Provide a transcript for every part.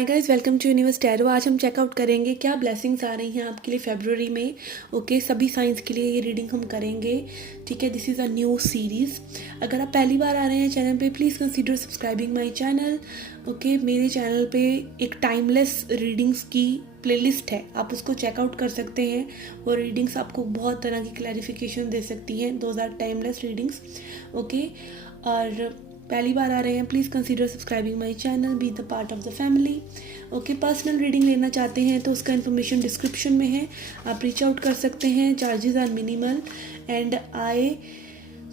Hi guys, welcome to Universe Tarot. आज हम checkout करेंगे क्या ब्लेसिंग्स आ रही हैं आपके लिए फरवरी में। ओके, सभी साइंस के लिए ये रीडिंग हम करेंगे। ठीक है, this is a new series. अगर आप पहली बार आ रहे हैं चैनल पे, please consider subscribing my channel. Okay, मेरे चैनल पे एक टाइमलेस रीडिंग्स की प्लेलिस्ट है, आप उसको चेकआउट कर सकते हैं। वो रीडिंग्स आपको बहुत तरह की क्लैरिफिकेशन दे सकती हैं। Those are timeless readings. Okay, और पहली बार आ रहे हैं, please consider subscribing my channel, be the part of the family. Okay, personal reading लेना चाहते हैं तो उसका इन्फॉर्मेशन डिस्क्रिप्शन में है, आप रीच आउट कर सकते हैं। Charges are minimal and I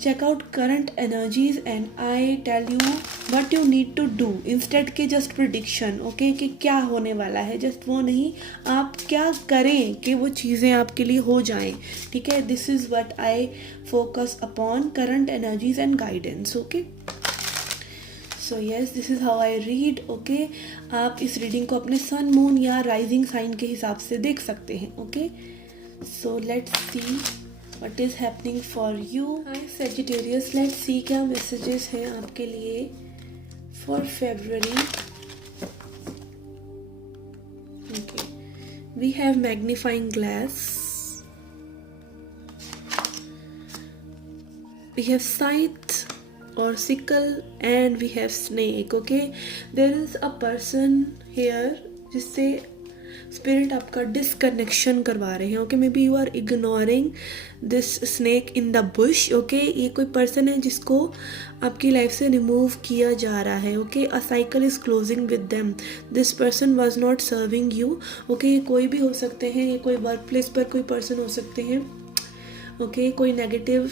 check out current energies and I tell you what you need to do instead के जस्ट प्रिडिक्शन। ओके, कि क्या होने वाला है, जस्ट वो नहीं, आप क्या करें कि वो चीज़ें आपके लिए हो जाएं। ठीक है, this is what I focus upon current energies and guidance. Okay, so yes, this is how I read. Okay, आप इस रीडिंग को अपने सन, मून या राइजिंग साइन के हिसाब से देख सकते हैं। Okay, so let's see what is happening for you. Hi Sagittarius, let's see क्या मैसेजेस हैं आपके लिए for February. Okay, we have magnifying glass, we have scythe or sickle, and we have snake. Okay, there is a person here जिससे spirit आपका disconnection करवा रहे हैं। Okay, maybe you are ignoring this snake in the bush. Okay, ये कोई person है जिसको आपकी लाइफ से रिमूव किया जा रहा है। Okay, a cycle is closing with them, this person was not serving you. Okay, ये कोई भी हो सकते हैं, ये कोई वर्क प्लेस पर कोई पर्सन हो सकते हैं। ओके, कोई नेगेटिव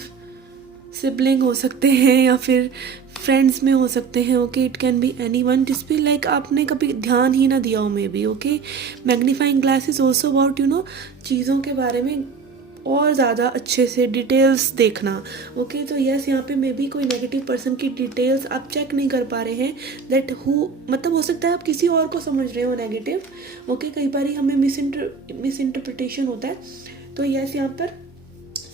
सिबलिंग हो सकते हैं या फिर फ्रेंड्स में हो सकते हैं। Okay, it can be any one जिस पे लाइक आपने कभी ध्यान ही ना दिया हो may be. Okay, magnifying glass is also about चीज़ों के बारे में और ज़्यादा अच्छे से डिटेल्स देखना। ओके, तो यस, यहाँ पे मे बी कोई नेगेटिव पर्सन की डिटेल्स आप चेक नहीं कर पा रहे हैं। दैट हु मतलब हो सकता है आप किसी और को समझ रहे हो नेगेटिव। ओके, कई बार हमें मिस इंटरप्रिटेशन होता है। तो यस, यहाँ पर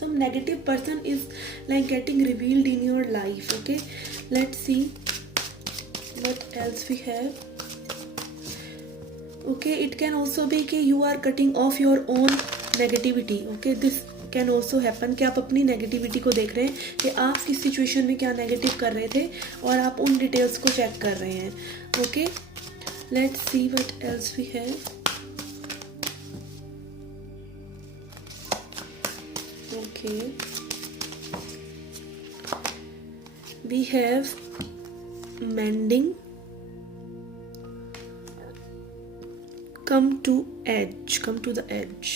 some negative person is like getting revealed in your life. Okay, let's see what else we have. Okay, it can also be कि you are cutting off your own negativity. Okay, this can also happen कि आप अपनी negativity को देख रहे हैं कि आप किस सिचुएशन में क्या नेगेटिव कर रहे थे और आप उन डिटेल्स को चेक कर रहे हैं। Okay, let's see what else we have. Okay, we have mending, come to the edge.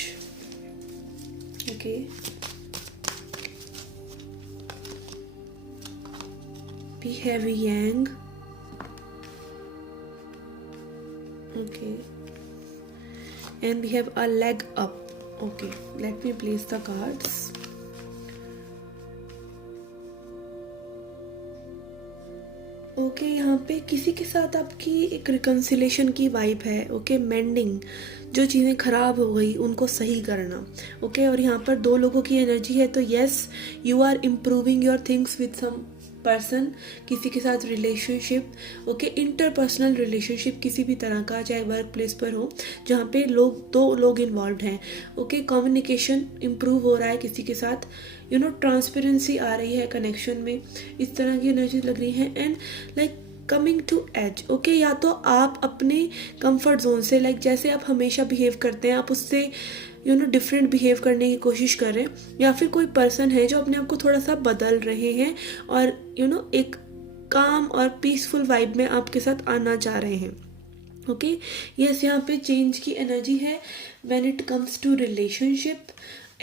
Okay, we have yang. Okay, and we have a leg up. Okay, let me place the cards. Okay, यहाँ पे किसी के साथ आपकी एक reconciliation की vibe है। Okay, mending, जो चीज़ें ख़राब हो गई उनको सही करना। ओके, और यहाँ पर दो लोगों की एनर्जी है। तो yes, you are improving your things with some person, किसी के साथ रिलेशनशिप। ओके, इंटरपर्सनल रिलेशनशिप किसी भी तरह का, चाहे वर्क प्लेस पर हो जहाँ पे दो लोग इन्वॉल्व हैं। ओके, कम्युनिकेशन इम्प्रूव हो रहा है किसी के साथ। ट्रांसपेरेंसी आ रही है कनेक्शन में, इस तरह की एनर्जी लग रही है। And like coming to age. Okay, या तो आप अपने कंफर्ट जोन से, लाइक जैसे आप हमेशा बिहेव करते हैं, आप उससे डिफरेंट बिहेव करने की कोशिश कर रहे हैं, या फिर कोई पर्सन है जो अपने आप को थोड़ा सा बदल रहे हैं और एक काम और पीसफुल वाइब में आपके साथ आना चाह रहे हैं। ओके, यस, यहाँ पे चेंज की एनर्जी है when it comes to relationship.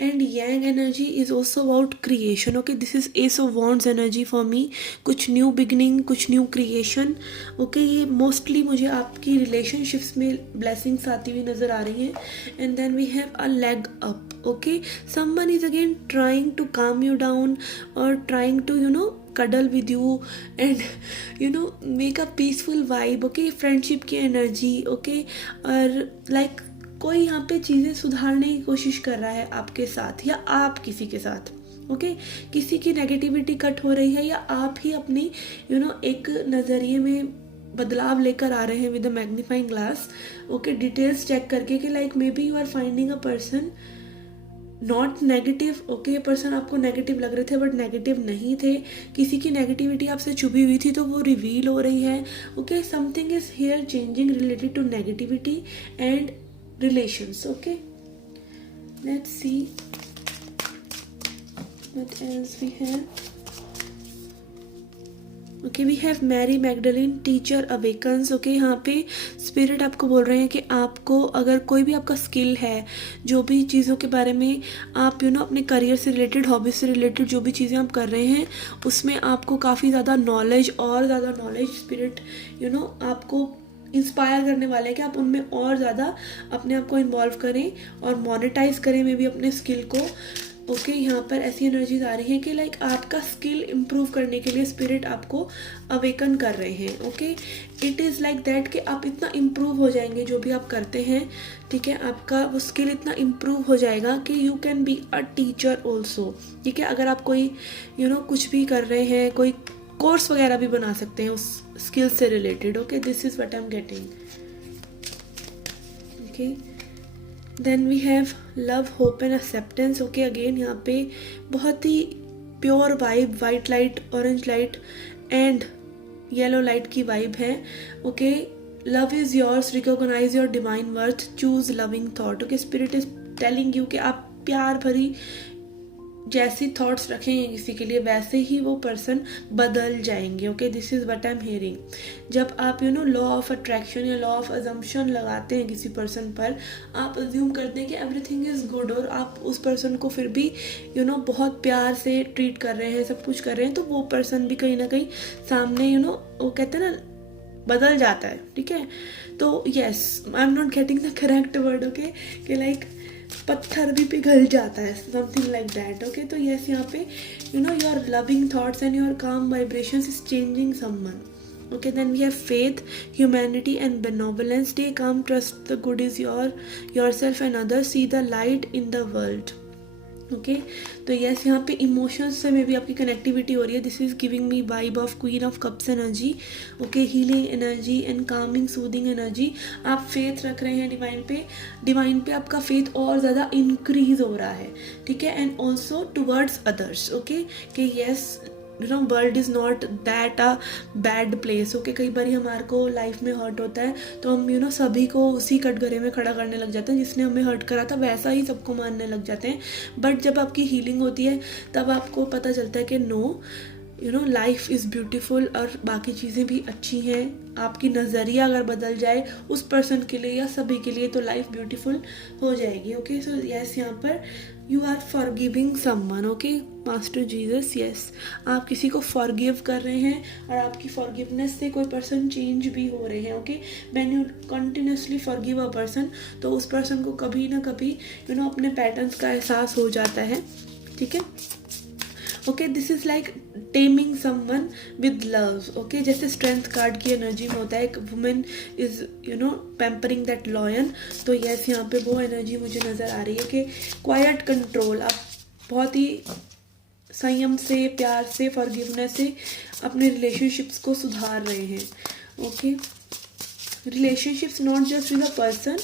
And yang energy is also about creation. Okay, this is ace of wands energy for me. कुछ न्यू बिगनिंग, कुछ न्यू क्रिएशन। ओके, ये मोस्टली मुझे आपकी relationships में ब्लेसिंग्स आती हुई नज़र आ रही हैं। And then we have a leg up. Okay, someone is again trying to calm you down और trying to cuddle with you and make a peaceful vibe. Okay, friendship की एनर्जी। ओके, और like कोई यहाँ पे चीज़ें सुधारने की कोशिश कर रहा है आपके साथ या आप किसी के साथ। ओके, किसी की नेगेटिविटी कट हो रही है या आप ही अपनी एक नज़रिए में बदलाव लेकर आ रहे हैं with a magnifying glass, okay, details check करके कि like maybe you are finding a person not negative, okay, ये पर्सन आपको नेगेटिव लग रहे थे बट नेगेटिव नहीं थे, किसी की नेगेटिविटी आपसे छुपी हुई थी तो वो रिवील हो रही है, okay, something is here changing related to negativity and relations, okay. Let's see what else we have. Okay, we have Mary Magdalene, teacher awakens. Okay, यहाँ पे स्पिरिट आपको बोल रहे हैं कि आपको अगर कोई भी आपका स्किल है, जो भी चीज़ों के बारे में आप अपने करियर से रिलेटेड, हॉबीज से रिलेटेड जो भी चीज़ें आप कर रहे हैं उसमें आपको काफ़ी ज़्यादा नॉलेज, और ज़्यादा नॉलेज स्पिरिट आपको इंस्पायर करने वाले हैं कि आप उनमें और ज़्यादा अपने आप को इन्वॉल्व करें और मोनेटाइज करें मे बी अपने स्किल को. ओके, यहाँ पर ऐसी एनर्जीज आ रही हैं कि लाइक आपका स्किल इम्प्रूव करने के लिए स्पिरिट आपको अवेकन कर रहे हैं. Okay, it is like that कि आप इतना इम्प्रूव हो जाएंगे जो भी आप करते हैं, ठीक है, आपका वो स्किल इतना इम्प्रूव हो जाएगा कि you can be a teacher also. ठीक है, अगर आप कोई कुछ भी कर रहे हैं, कोई कोर्स वगैरह भी बना सकते हैं उस स्किल से related. Okay, this is what I am getting. Okay, then we have love, hope and acceptance. Okay, again यहाँ पे बहुत ही pure vibe, white light, orange light and yellow light की वाइब है. Okay, love is yours, recognize your divine worth, choose loving thought. Okay, spirit is telling you कि आप प्यार भरी जैसी थॉट्स रखेंगे किसी के लिए वैसे ही वो पर्सन बदल जाएंगे. Okay, this is what I am hearing. जब आप लॉ ऑफ अट्रैक्शन या लॉ ऑफ अजम्पशन लगाते हैं किसी पर्सन पर, आप अज्यूम करते हैं कि एवरीथिंग इज़ गुड और आप उस पर्सन को फिर भी बहुत प्यार से ट्रीट कर रहे हैं, सब कुछ कर रहे हैं, तो वो पर्सन भी कहीं ना कहीं सामने वो कहते हैं ना बदल जाता है. ठीक है, तो yes, I am not getting the correct word. Okay, कि लाइक पत्थर भी पिघल जाता है, समथिंग लाइक दैट. ओके, तो यस, यहाँ पे your loving thoughts and your calm vibrations is changing someone. Okay, then we have faith, humanity and benevolence. Stay calm, trust the good is yourself and others, see the light in the world. Okay, तो yes, यहाँ पे emotions से में भी आपकी connectivity हो रही है. This is giving me vibe of queen of cups energy. Okay, healing energy and Kameng soothing energy. आप फेथ रख रहे हैं डिवाइन पे आपका फेथ और ज़्यादा इंक्रीज हो रहा है. ठीक है, and also towards others. Okay, कि yes, world is not that a bad place. Okay, कई बार हमारे को लाइफ में हर्ट होता है तो हम सभी को उसी कटघरे में खड़ा करने लग जाते हैं, जिसने हमें हर्ट करा था वैसा ही सबको मानने लग जाते हैं. बट जब आपकी हीलिंग होती है तब आपको पता चलता है कि नो, लाइफ इज़ ब्यूटीफुल और बाकी चीज़ें भी अच्छी हैं. आपकी नज़रिया अगर बदल जाए उस पर्सन के लिए या सभी के लिए तो लाइफ ब्यूटीफुल हो जाएगी. ओके, सो यस, यहाँ पर you are forgiving someone. Okay, master Jesus, yes, आप किसी को फॉरगिव कर रहे हैं और आपकी फॉरगिवनेस से कोई पर्सन चेंज भी हो रहे हैं. Okay, when you continuously forgive a person तो उस पर्सन को कभी ना कभी अपने पैटर्न्स का एहसास हो जाता है. ठीक है, okay, this is like taming someone with love. Okay, जैसे स्ट्रेंथ कार्ड की एनर्जी में होता है, एक women is pampering that lion. तो यस, यहाँ पे वो एनर्जी मुझे नज़र आ रही है कि क्वाइट कंट्रोल, आप बहुत ही संयम से, प्यार से, फॉरगिवनेस से अपने रिलेशनशिप्स को सुधार रहे हैं. Okay, relationships not just with a person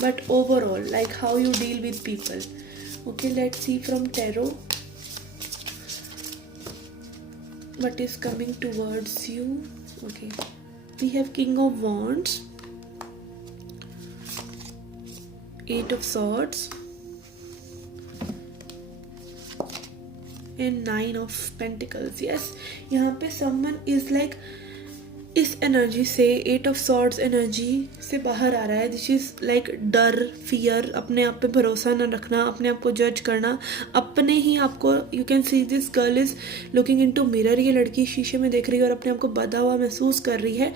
but overall, like how you deal with people. Okay, let's C from tarot what is coming towards you. Okay, we have King of Wands, Eight of Swords and Nine of Pentacles. Yes, यहाँ पे someone is like इस energy से, eight of swords energy से बाहर आ रहा है. This is like डर, fear, अपने आप पे भरोसा न रखना, अपने आप को जज करना, अपने ही आपको, you can see this girl is looking into mirror. ये लड़की शीशे में देख रही है और अपने आप को बंधा हुआ महसूस कर रही है.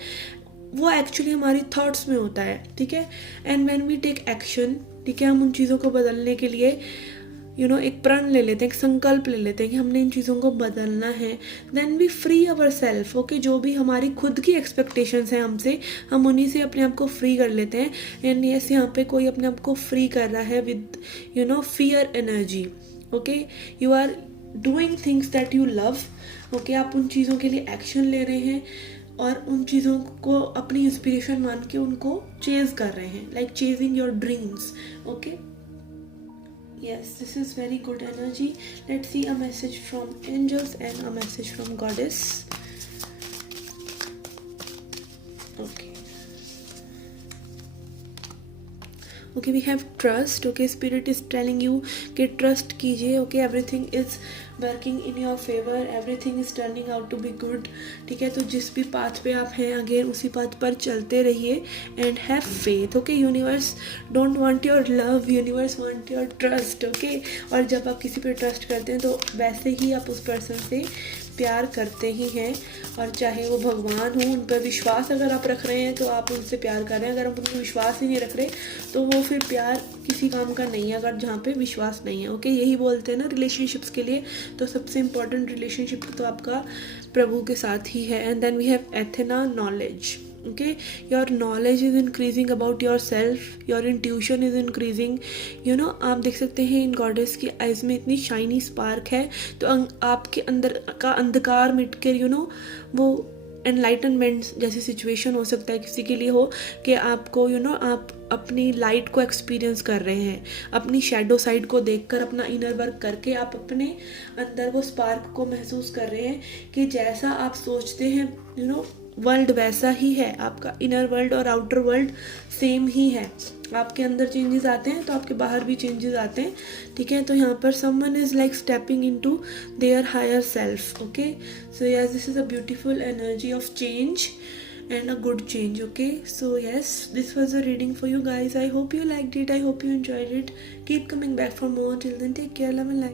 वो एक्चुअली हमारी थॉट्स में होता है. ठीक है, and when we take action, ठीक है, हम उन चीज़ों को बदलने के लिए एक प्रण ले लेते हैं, एक संकल्प ले लेते हैं कि हमने इन चीज़ों को बदलना है. Then we free our self. Okay, जो भी हमारी खुद की एक्सपेक्टेशंस हैं हमसे, हम उन्हीं से अपने आप को फ्री कर लेते हैं. एंड यस, यहाँ पे कोई अपने आप को फ्री कर रहा है with fear energy. Okay, you are doing things that you love. Okay, आप उन चीज़ों के लिए एक्शन ले रहे हैं और उन चीज़ों को अपनी इंस्पिरेशन मान के उनको चेज कर रहे हैं, like chasing your dreams. Okay, yes, this is very good energy. Let's see a message from angels and a message from goddess. Okay, we have trust. Okay, spirit is telling you कि trust कीजिए. Okay, everything is working in your favor, everything is turning out to be good. ठीक है, तो जिस भी path पे आप हैं अगेन उसी पाथ पर चलते रहिए and have faith. Okay, universe don't want your love, universe want your trust. Okay, और जब आप किसी पे ट्रस्ट करते हैं तो वैसे ही आप उस पर्सन से प्यार करते ही हैं, और चाहे वो भगवान हो, उन पर विश्वास अगर आप रख रहे हैं तो आप उनसे प्यार कर रहे हैं. अगर आप उन पर विश्वास ही नहीं रख रहे तो वो फिर प्यार किसी काम का नहीं है, अगर जहाँ पे विश्वास नहीं है. ओके, यही बोलते हैं ना रिलेशनशिप्स के लिए. तो सबसे इम्पोर्टेंट रिलेशनशिप तो आपका प्रभु के साथ ही है. And then we have Athena, knowledge. Okay, your knowledge is increasing about yourself, your intuition is increasing. You know, आप देख सकते हैं इन गॉडेस की आइज में इतनी शाइनी स्पार्क है, तो आपके अंदर का अंधकार मिट कर वो एनलाइटनमेंट जैसी सिचुएशन हो सकता है किसी के लिए हो कि आपको आप अपनी लाइट को एक्सपीरियंस कर रहे हैं, अपनी शैडो साइड को देखकर, अपना इनर वर्क करके आप अपने अंदर वो स्पार्क को महसूस कर रहे हैं कि जैसा आप सोचते हैं वर्ल्ड वैसा ही है. आपका इनर वर्ल्ड और आउटर वर्ल्ड सेम ही है. आपके अंदर चेंजेस आते हैं तो आपके बाहर भी चेंजेस आते हैं. ठीक है, तो यहाँ पर someone is like stepping into their higher self. Okay, so yes, this is a beautiful energy of change and a good change. Okay, so yes, this was a reading for you guys. I hope you liked it, I hope you enjoyed it. Keep coming back for more. Till then, take care, love and light.